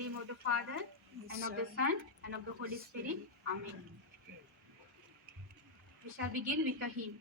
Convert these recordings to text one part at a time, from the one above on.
name of the Father, and of the Son, and of the Holy Spirit. Amen. We shall begin with a hymn.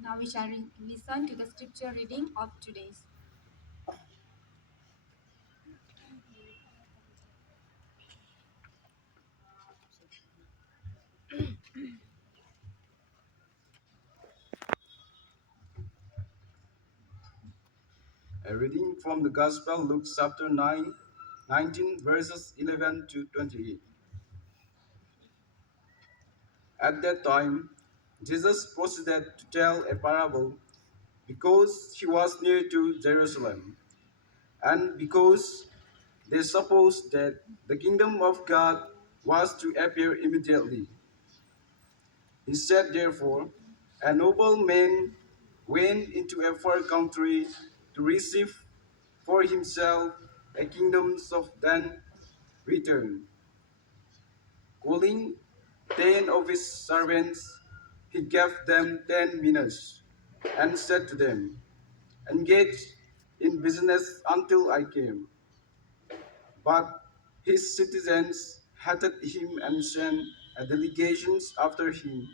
Now we shall listen to the scripture reading of today's. A reading from the Gospel, Luke chapter 19, verses 11 to 28. At that time, Jesus proceeded to tell a parable because he was near to Jerusalem, and because they supposed that the kingdom of God was to appear immediately. He said, therefore, a noble man went into a far country to receive for himself a kingdom of then returned. Calling 10 of his servants, he gave them 10 minas and said to them, engage in business until I came. But his citizens hated him and sent a delegation after him,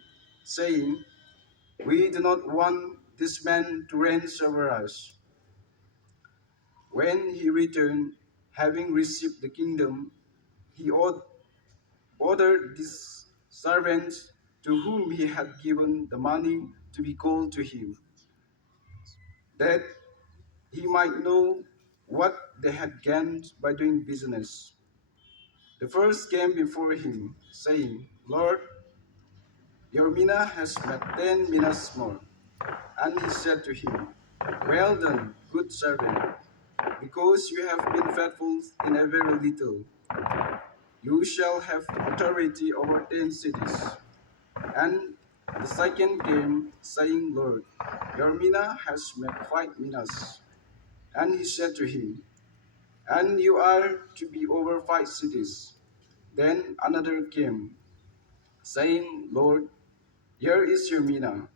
saying, we do not want this man to reign over us. When he returned, having received the kingdom, he ordered his servants to whom he had given the money to be called to him, that he might know what they had gained by doing business. The first came before him, saying, Lord, your mina has made 10 minas more. And he said to him, well done, good servant. because you have been faithful in a very little, you shall have authority over 10 cities. And the second came, saying, Lord, your mina has made 5 minas. And he said to him, and you are to be over 5 cities. Then another came, saying, Lord, here is your mina,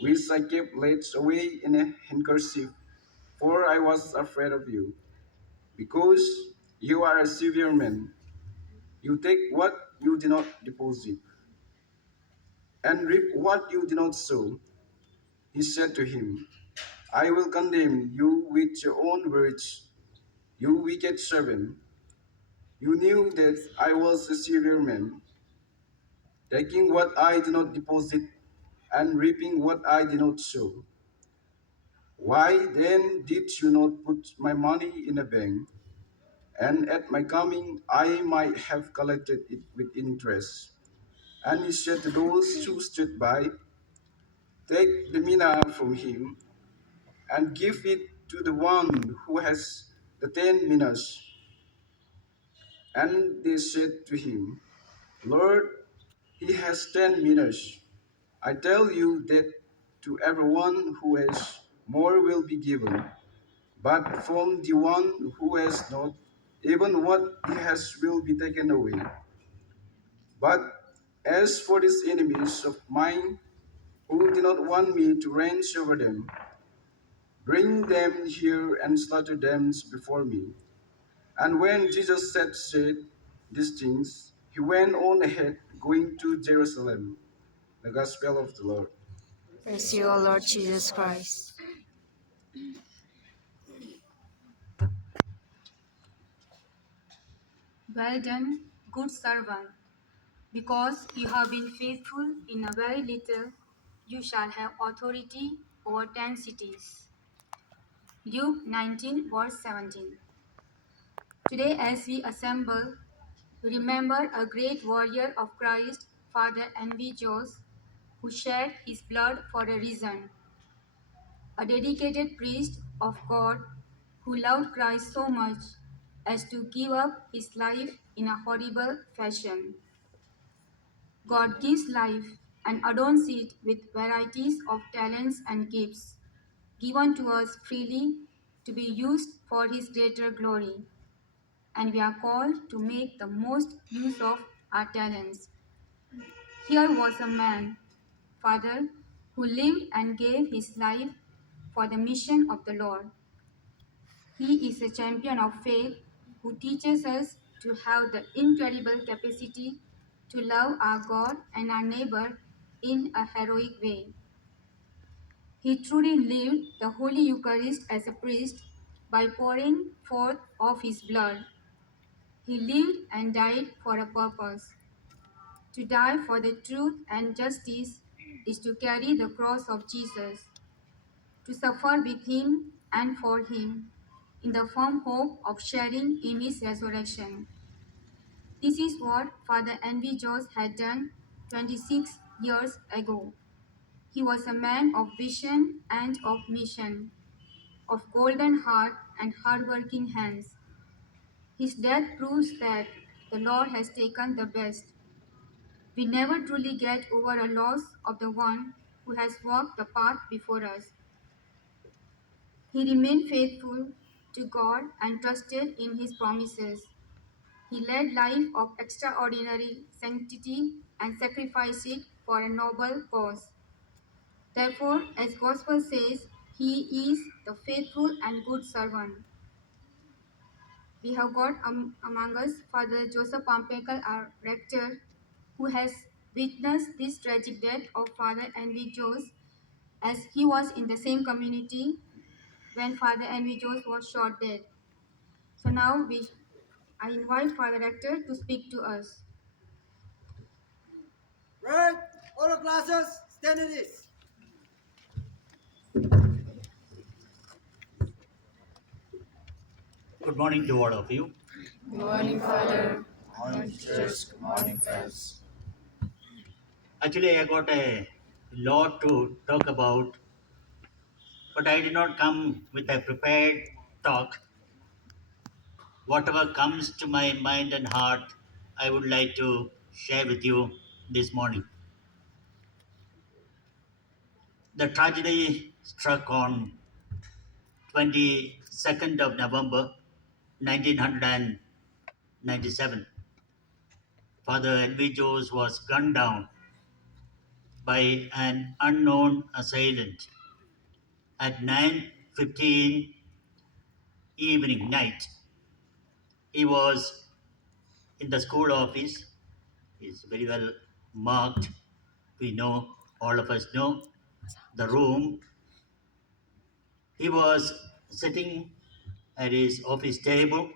which I kept laid away in a handkerchief, for I was afraid of you, because you are a severe man. You take what you did not deposit, and reap what you did not sow. He said to him, I will condemn you with your own words, you wicked servant. You knew that I was a severe man, taking what I did not deposit and reaping what I did not sow. Why then did you not put my money in a bank? And at my coming I might have collected it with interest. And he said to those who stood by, take the mina from him and give it to the one who has the 10 minas. And they said to him, Lord, he has 10 minas. I tell you that to everyone who has more will be given, but from the one who has not, even what he has will be taken away. But as for these enemies of mine, who do not want me to reign over them, bring them here and slaughter them before me. And when Jesus had said these things, he went on ahead, going to Jerusalem. The Gospel of the Lord. Praise you, O Lord Jesus Christ. Well done, good servant. Because you have been faithful in a very little, you shall have authority over 10 cities. Luke 19, verse 17. Today, as we assemble, we remember a great warrior of Christ, Father Envy Jos, who shed his blood for a reason. A dedicated priest of God who loved Christ so much as to give up his life in a horrible fashion. God gives life and adorns it with varieties of talents and gifts given to us freely to be used for his greater glory. And we are called to make the most use of our talents. Here was a man, Father, who lived and gave his life for the mission of the Lord. He is a champion of faith who teaches us to have the incredible capacity to love our God and our neighbor in a heroic way. He truly lived the Holy Eucharist as a priest by pouring forth of his blood. He lived and died for a purpose. To die for the truth and justice is to carry the cross of Jesus, to suffer with him and for him, in the firm hope of sharing in his resurrection. This is what Father Envy Jos had done 26 years ago. He was a man of vision and of mission, of golden heart and hard-working hands. His death proves that the Lord has taken the best. We never truly get over a loss of the one who has walked the path before us. He remained faithful to God and trusted in his promises. He led life of extraordinary sanctity and sacrificed it for a noble cause. Therefore, as Gospel says, he is the faithful and good servant. We have got among us Father Joseph Pampekal, our rector, who has witnessed this tragic death of Father Envy Jos, as he was in the same community when Father Envy Jos was shot dead. So now I invite Father Rector to speak to us. Right, all classes, stand at this. Good morning to all of you. Good morning, Father. Good morning, teachers. Good morning, friends. Actually, I got a lot to talk about, but I did not come with a prepared talk. whatever comes to my mind and heart, I would like to share with you this morning. The tragedy struck on 22nd of November 1997. Father Edwin Jones was gunned down by an unknown assailant at 9:15 evening night. He was in the school office. Is very well marked. We know, all of us know the room. He was sitting at his office table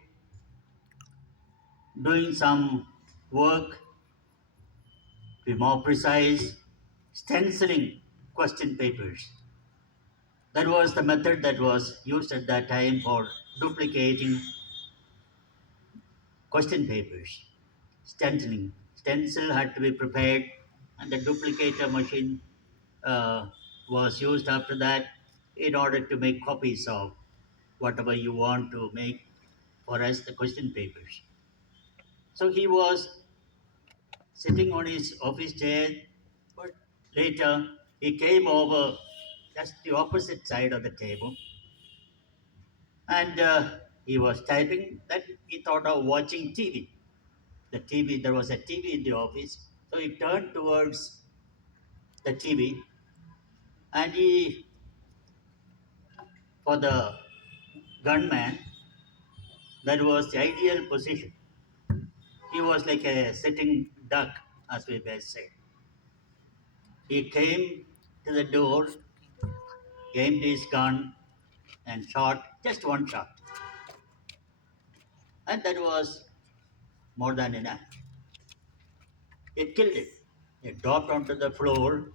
doing some work, to be more precise, stenciling question papers. That was the method that was used at that time for duplicating question papers. Stenciling. Stencil had to be prepared, and the duplicator machine was used after that in order to make copies of whatever you want to make for us the question papers. So he was sitting on his office chair, but later he came over just the opposite side of the table, and he was typing. That he thought of watching TV. The TV, there was a TV in the office, so he turned towards the TV, and he, for the gunman, that was the ideal position. He was like a sitting duck, as we best say. He came to the door, aimed his gun, and shot just one shot. And that was more than enough. It killed it. It dropped onto the floor.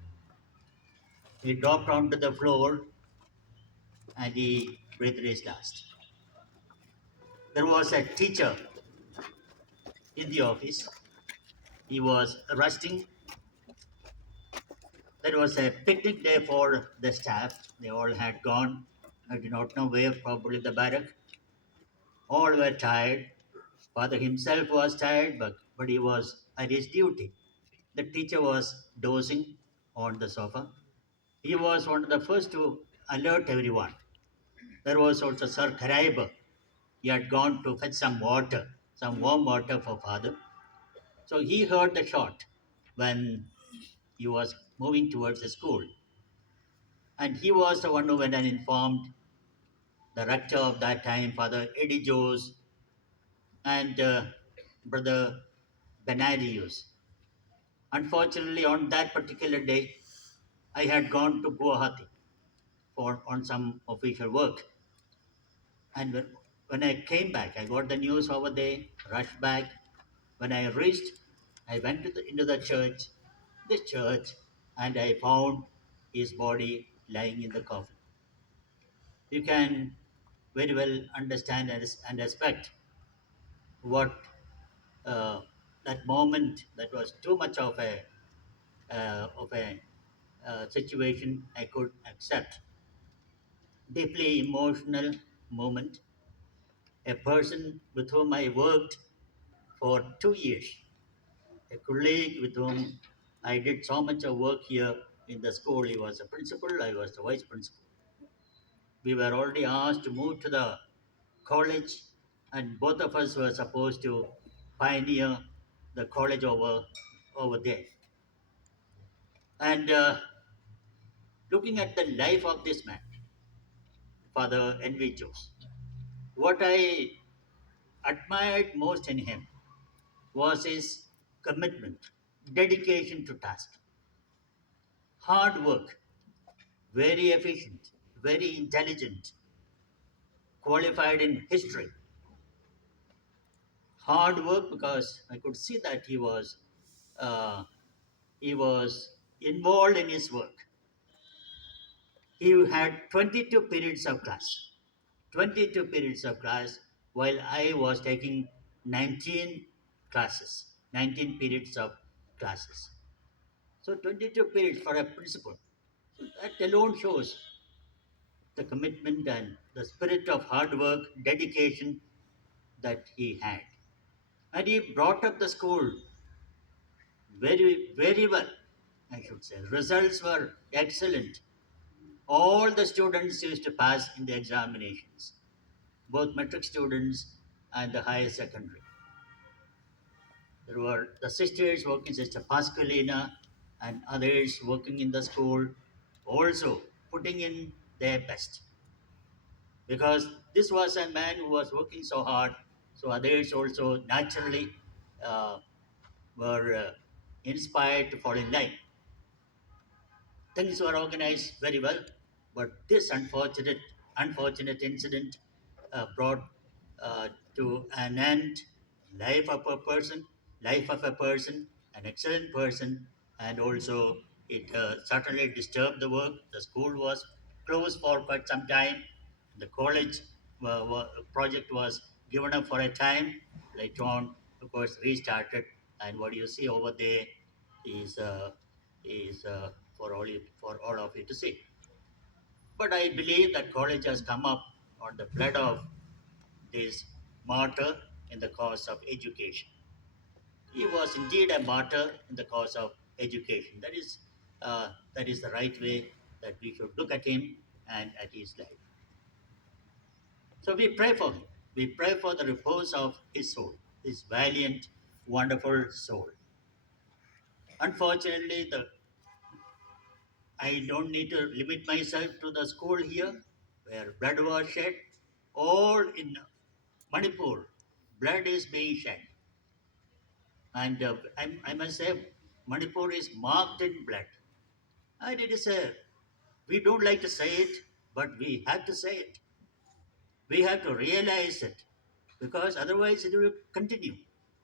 He dropped onto the floor and he breathed his last. There was a teacher in the office. He was resting. There was a picnic day for the staff. They all had gone. I do not know where, probably the barrack. All were tired. Father himself was tired, but he was at his duty. The teacher was dozing on the sofa. He was one of the first to alert everyone. There was also Sir Karaiba. He had gone to fetch some water, some warm water for father. So he heard the shot when he was moving towards the school. And he was the one who went and informed the rector of that time, Father Eddie Joes, and Brother Benadius. Unfortunately, on that particular day, I had gone to Guwahati for on some official work. And when I came back, I got the news over there, rushed back. When I reached, I went into the church, and I found his body lying in the coffin. You can very well understand and respect what that moment, that was too much of a situation I could accept. Deeply emotional moment. A person with whom I worked for 2 years, a colleague with whom I did so much of work here in the school. He was a principal, I was the vice principal. We were already asked to move to the college, and both of us were supposed to pioneer the college over there. And looking at the life of this man, Father Enrichos, what I admired most in him was his commitment, dedication to task, hard work, very efficient, very intelligent, qualified in history. Hard work, because I could see that uh, he was involved in his work. He had 22 periods of class, 22 periods of class, while I was taking 19 classes, 19 periods of classes. So 22 periods for a principal. So that alone shows the commitment and the spirit of hard work, dedication, that he had. And he brought up the school very, very well, I should say. Results were excellent. All the students used to pass in the examinations, both metric students and the higher secondary. There were the sisters working, Sister Pascalina and others working in the school, also putting in their best. Because this was a man who was working so hard, so others also naturally uh, were inspired to fall in line. Things were organized very well, but this unfortunate incident brought to an end life of a person, life of a person, an excellent person, and also it certainly disturbed the work. The school was closed for quite some time. The college project was given up for a time. Later on, of course, restarted. And what you see over there is for all of you to see. But I believe that college has come up on the blood of this martyr in the cause of education. He was indeed a martyr in the cause of education. That is the right way that we should look at him and at his life. So we pray for him. We pray for the repose of his soul, his valiant, wonderful soul. Unfortunately, I don't need to limit myself to the school here where blood was shed. All in Manipur, blood is being shed. And I must say, Manipur is marked in blood. And it is we don't like to say it, but we have to say it. We have to realize it because otherwise it will continue.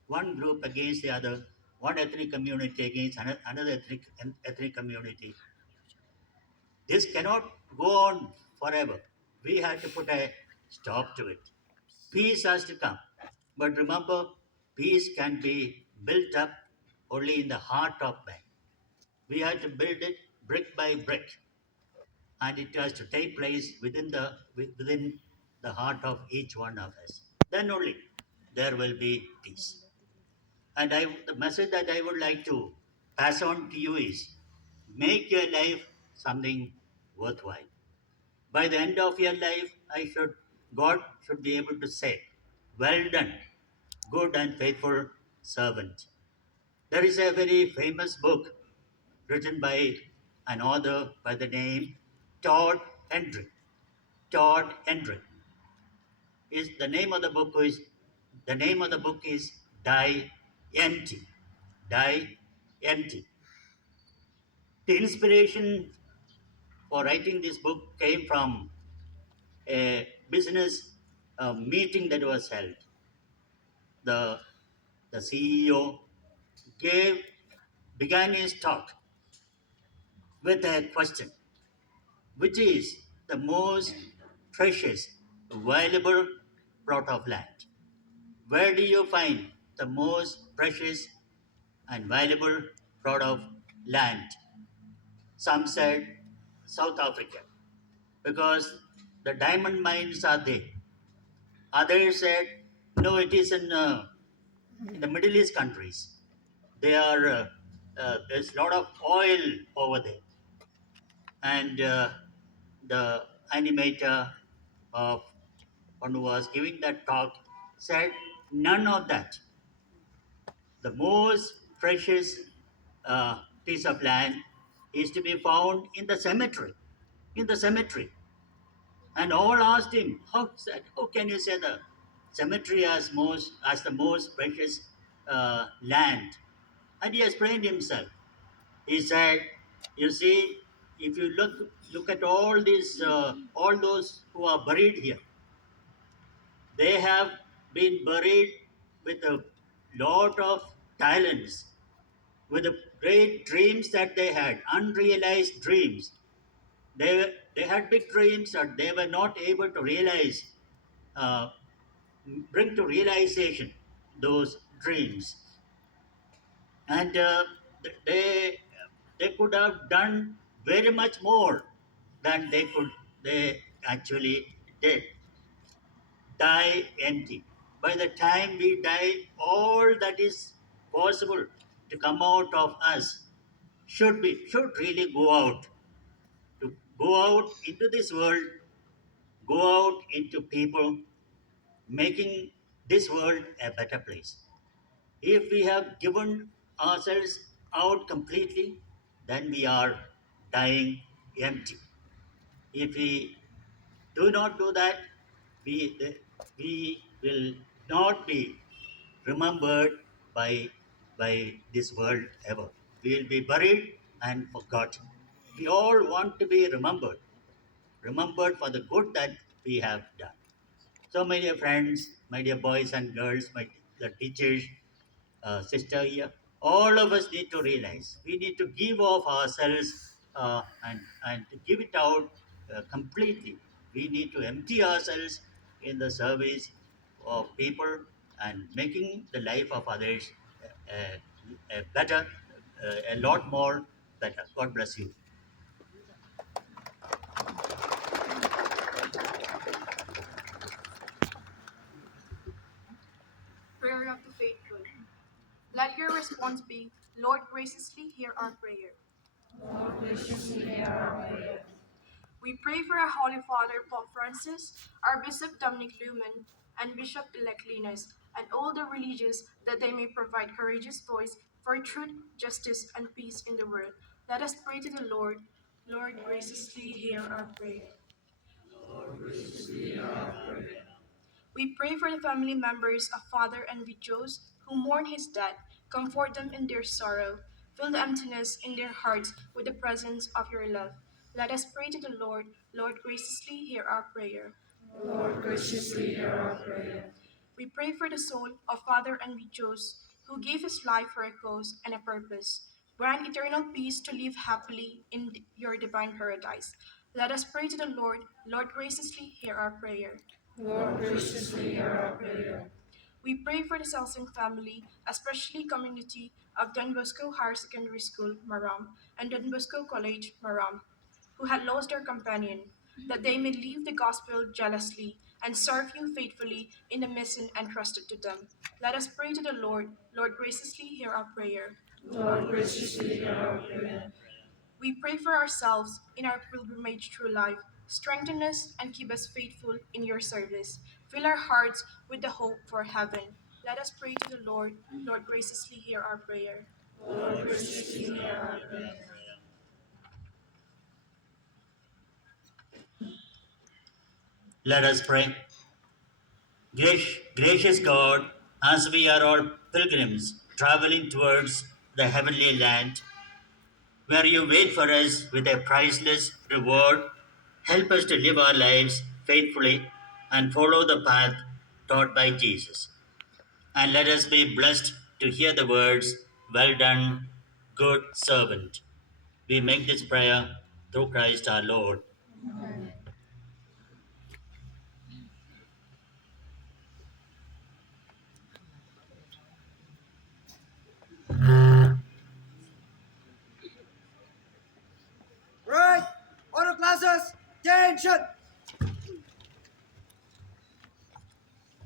One group against the other, one ethnic community against another ethnic community. This cannot go on forever. We have to put a stop to it. Peace has to come. But remember, peace can be built up only in the heart of man. We have to build it brick by brick, and it has to take place within the heart of each one of us. Then only there will be peace. And the message that I would like to pass on to you is make your life something worthwhile. By the end of your life, God should be able to say, well done, good and faithful servant. There is a very famous book written by an author by the name Todd Hendry. Todd Hendry is the name of the book is Die Empty. Die Empty. The inspiration for writing this book came from a business meeting that was held. The, the CEO began his talk with a question, which is the most precious, valuable plot of land? Where do you find the most precious and valuable plot of land? Some said South Africa, because the diamond mines are there. Others said, no, it is in the Middle East countries. There's a lot of oil over there. And the animator of one who was giving that talk said, none of that. The most precious piece of land is to be found in the cemetery. In the cemetery. And all asked him, how can you say the cemetery as the most precious land? And he explained himself. He said, you see, if you look at all those who are buried here, they have been buried with a lot of talents, with the great dreams that they had, unrealized dreams. They had big dreams, and they were not able to uh, bring to realization those dreams. And they they could have done very much more than they actually did. Die empty. by the time we die, all that is possible to come out of us should really go out. To go out into this world, go out into people, making this world a better place. If we have given ourselves out completely, then we are dying empty. If we do not do that, we will not be remembered by, by this world ever. We will be buried and forgotten. We all want to be remembered for the good that we have done. So, my dear friends, my dear boys and girls, the teachers, sister here, all of us need to realize we need to give off ourselves and to give it out completely. We need to empty ourselves in the service of people and making the life of others better, a lot more better. God bless you. Prayer of the faithful. Let your response be, Lord, graciously hear our prayer. Lord, graciously hear our prayer. We pray for our Holy Father, Pope Francis, our Bishop Dominic Lumen, and Bishop-elect Linus, and all the religious, that they may provide courageous voice for truth, justice, and peace in the world. Let us pray to the Lord. Lord, graciously hear our prayer. We pray for the family members of Father Enriquez who mourn his death. Comfort them in their sorrow. Fill the emptiness in their hearts with the presence of your love. Let us pray to the Lord. Lord, graciously hear our prayer. Lord, graciously hear our prayer. We pray for the soul of Father Enriquez who gave his life for a cause and a purpose. Grant eternal peace to live happily in your divine paradise. Let us pray to the Lord. Lord, graciously hear our prayer. Lord, graciously hear our prayer. We pray for the Celsin family, especially community of Don Bosco Higher Secondary School, Maram, and Don Bosco College, Maram, who had lost their companion, that they may live the gospel jealously and serve you faithfully in the mission entrusted to them. Let us pray to the Lord. Lord, graciously hear our prayer. Lord, graciously hear our prayer. We pray for ourselves in our pilgrimage through life. Strengthen us and keep us faithful in your service. Fill our hearts with the hope for heaven. Let us pray to the Lord. Lord, graciously hear our prayer. Lord, graciously hear our prayer. Let us pray. Gracious God, as we are all pilgrims traveling towards the heavenly land, where you wait for us with a priceless reward, help us to live our lives faithfully and follow the path taught by Jesus. And let us be blessed to hear the words, Well done, good servant. We make this prayer through Christ our Lord. Right. Order classes. Attention.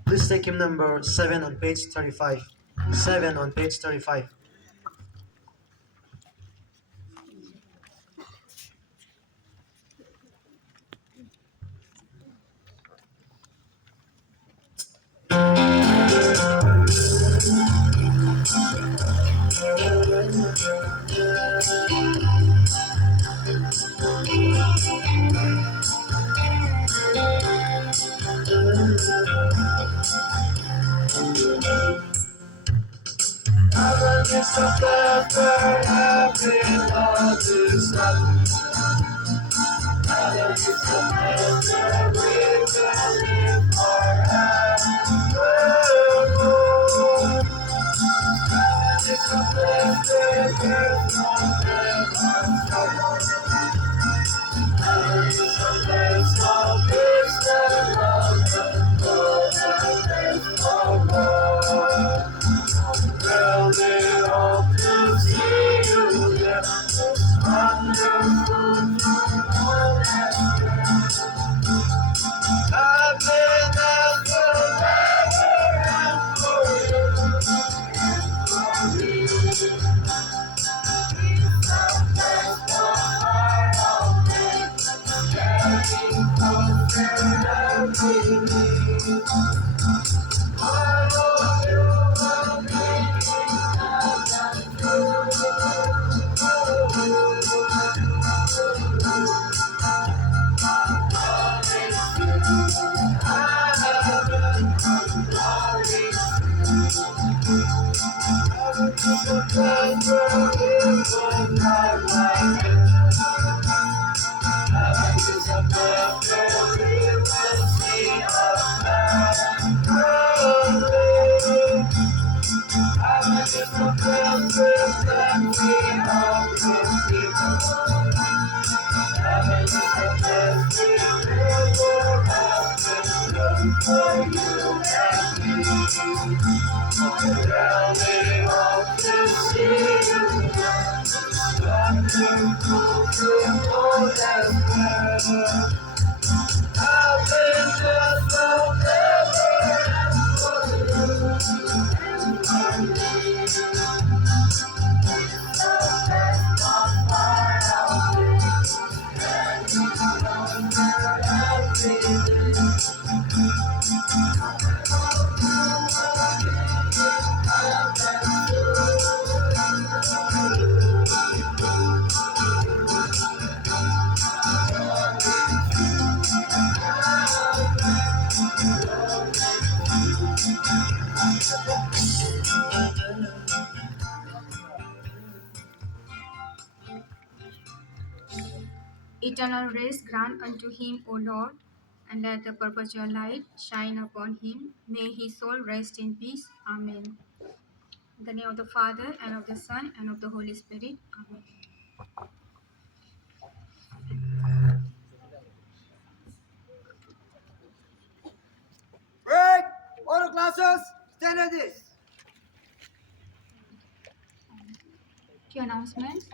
Please take hymn number 7 on page 35. 7 on page 35. Eternal rest grant unto him, O Lord, and let the perpetual light shine upon him. May his soul rest in peace. Amen. In the name of the Father, and of the Son, and of the Holy Spirit. Amen. Break! All classes, stand at this. Few announcements.